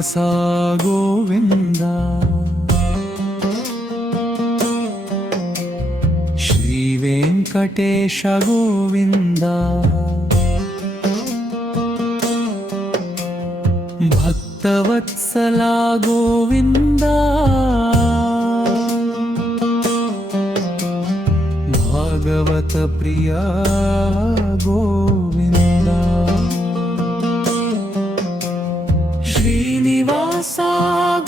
శ్రీనివాస గోవింద. శ్రీ వెంకటేశ గోవింద. భక్తవత్సల గోవింద. భాగవత ప్రియా గోవింద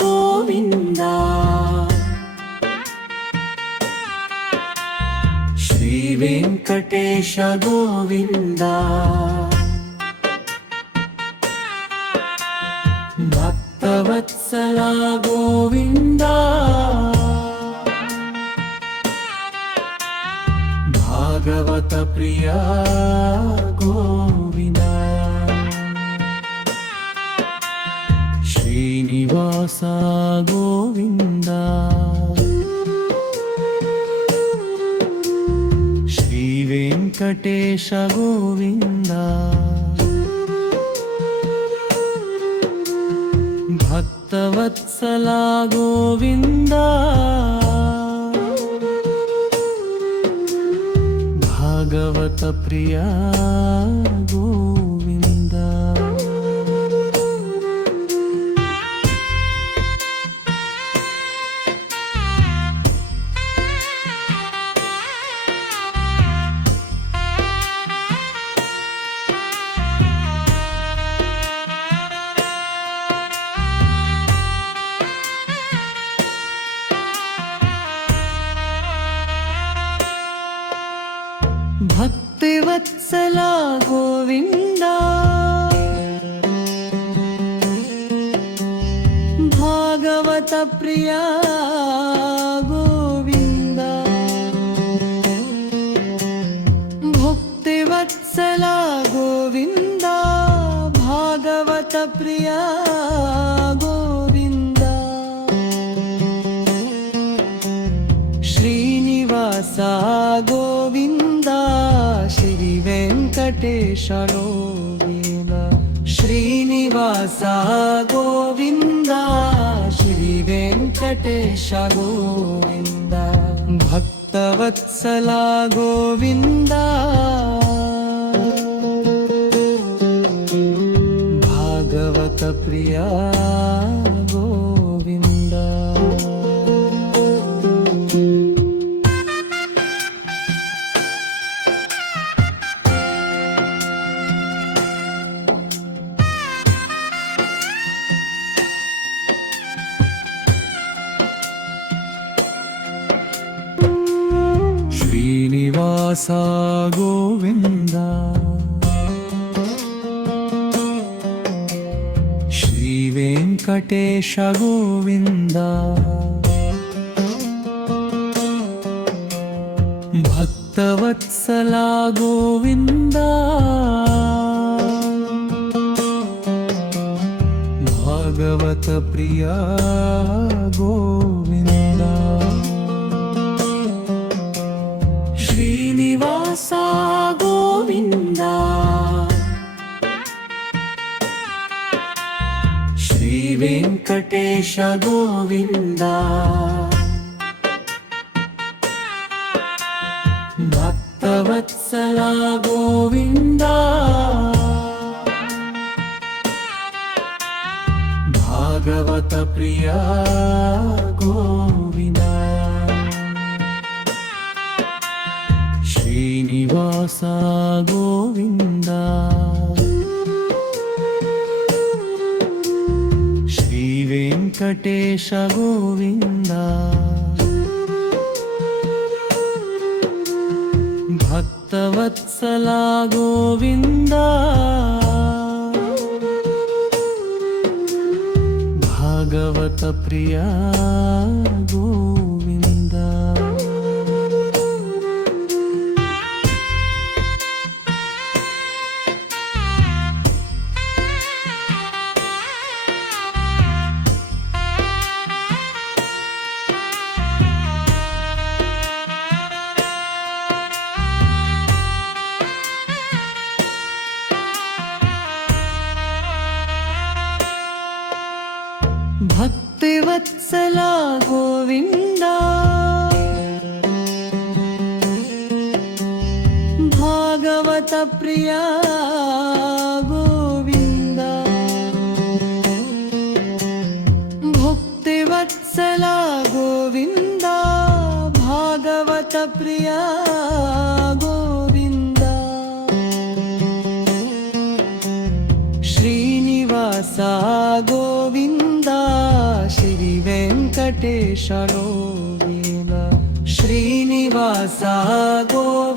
గోవింద శ్రీ వెంకటేశ గోవింద భక్తవత్సల గోవింద భాగవత ప్రియా గోవిందా శ్రీనివాస గోవింద శ్రీ వెంకటేశ గోవింద భక్తవత్సల గోవింద భాగవత ప్రియా గో భక్తి భక్తివత్సల గోవింద. భాగవత ప్రియా గోవింద. భక్తి భక్తివత్సల గోవింద. భాగవత ప్రియా వెంకటేశ శ్రీనివాస గోవింద శ్రీ వెంకటేశ గోవింద భక్తవత్సల గోవింద. భాగవత ప్రియా గో వాస గోవింద శ్రీ వెంకటేశ గోవింద. భక్తవత్సల గోవింద. భాగవత ప్రియా గో వెంకటేశ గోవింద. భక్తవత్సల గోవింద. భాగవత ప్రియా గోవింద. శ్రీనివాస గోవిందా. వెంకటేశ గోవింద భక్తవత్సలా గోవింద భాగవత ప్రియా గో ప్రియా గోవింద. భుక్తివత్సల గోవింద. భాగవత ప్రియా గోవింద. శ్రీనివాస గోవింద. శ్రీ వెంకటేశ గోవింద శ్రీనివాస గోవింద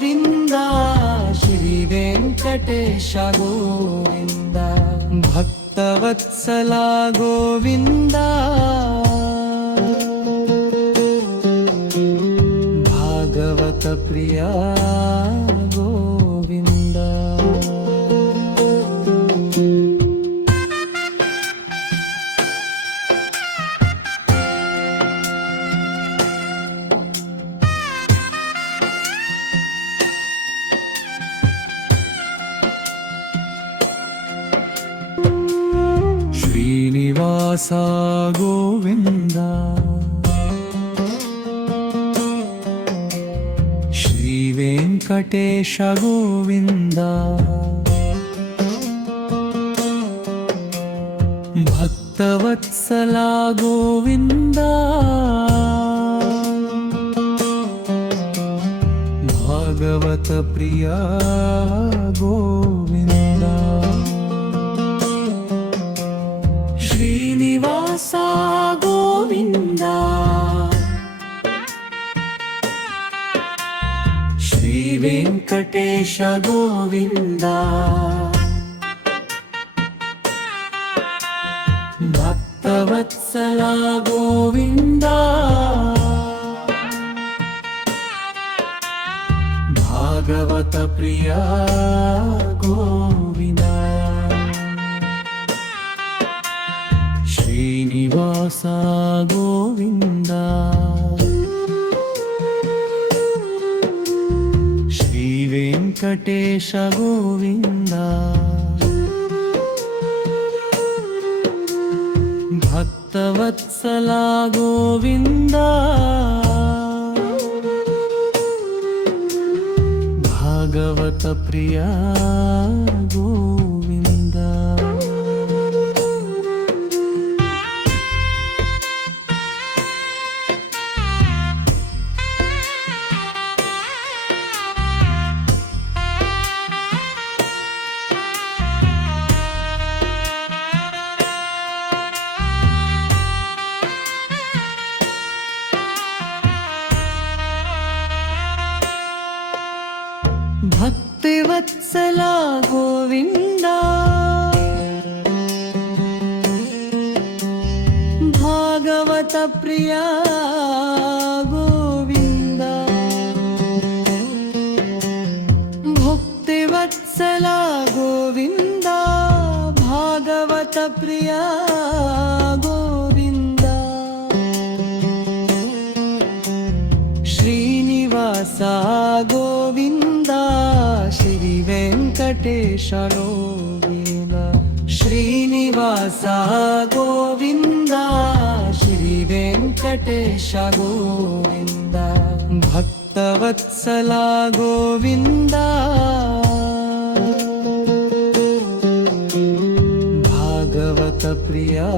వెంకటేశ గోవింద భక్తవత్సల గోవింద భాగవత ప్రియా. శ్రీనివాస గోవింద. శ్రీ వెంకటేశ గోవింద. భక్తవత్సలా గోవింద. భాగవత ప్రియా గో వెంకటేశ గోవింద. భక్తవత్సల గోవింద. భాగవత ప్రియా గోవింద. శ్రీనివాస గోవింద. వెంకటేశ గోవింద. భక్తవత్సలా గోవింద. భాగవత ప్రియా గో వెంకటేశ శ్రీనివాస గోవింద శ్రీ వెంకటేశ గోవింద భక్తవత్సల గోవింద భాగవత ప్రియా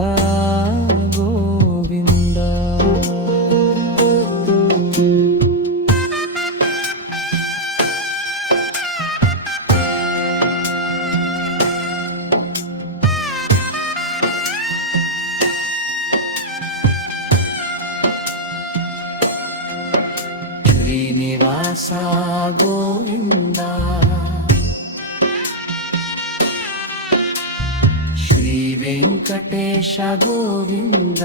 శ్రీనివాస గోవింద. శ్రీ వెంకటేశ గోవింద.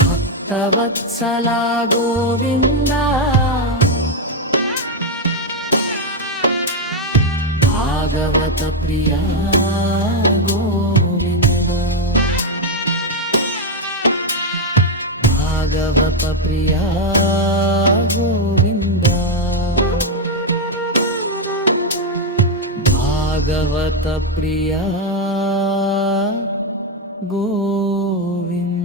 భక్తవత్సల గోవింద. భాగవత ప్రియా గోవింద. భాగవత ప్రియా గోవింద. భాగవత ప్రియా గోవింద.